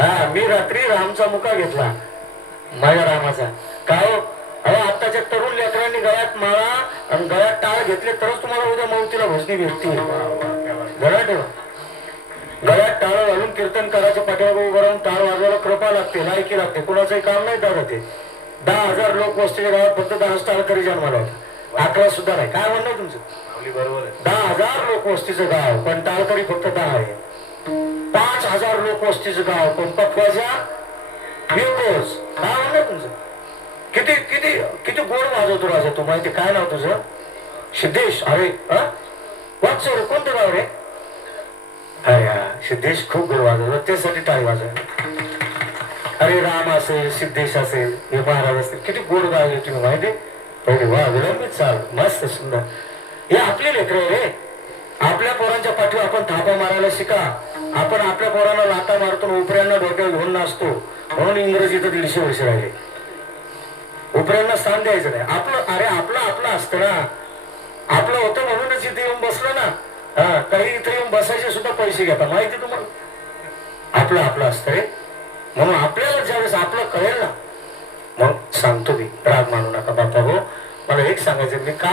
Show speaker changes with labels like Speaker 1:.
Speaker 1: हा मी रात्री रामचा मुका घेतला. माझ्या रामाचा. काय हो? अहो आताच्या तरुण लेकरांनी गळ्यात माळा आणि गळ्यात टाळ घेतले तरच तुम्हाला उद्या मौतीला भसणी भेटतील. गळ्यात ठेवा गळ्यात टाळ घालून कीर्तन करायचं पाठीमागे उभं राहून टाळ वाजवायला कृपा लागते लायकी लागते. कुणाचंही काम नाही दादा ते. दहा हजार लोक वस्तीच्या गावात फक्त दहा टाळकरी जन्माला होता अकरा सुद्धा नाही. काय म्हणणं तुमचं?
Speaker 2: बरोबर
Speaker 1: दहा हजार लोक वस्तीचं गाव पण टाळकरी फक्त दहा आहे. हजार लोक वस्तीचं गाव. पण पक्वाच्या बिलकोस काय म्हणणं तुमचं किती किती किती गोड वाजवतो राजा तू? माहिती काय नाव तुझं? सिद्धेश. अरे वाच रे कोणतं गाव रे? अरे सिद्धेश खूप गोड वाजवतो. त्यासाठी टाळी वाजव. अरे राम असेल सिद्धेश असेल हे महाराज असतील किती गोड गाव तुम्ही माहिती अरे वा विलंबित चाल. मस्त सुंदर. हे आपले लेकर रे. आपल्या पोरांच्या पाठीवर आपण थापा मारायला शिका. आपण म्हणून इंग्रजी तर दीडशे वर्ष राहिले. उपऱ्यांना स्थान द्यायचं नाही. आपलं अरे आपलं आपलं असतं ना. आपलं होतं म्हणूनच इथे येऊन बसलं ना. हा काही इथे येऊन बसायचे सुद्धा पैसे घेता माहिती तुम्हाला? आपलं आपलं असतं रे. म्हणून आपल्याला ज्यावेळेस आपलं कळेल ना मग सांगतो मी. राग मानू नका बापा हो मला एक सांगायचं मी काय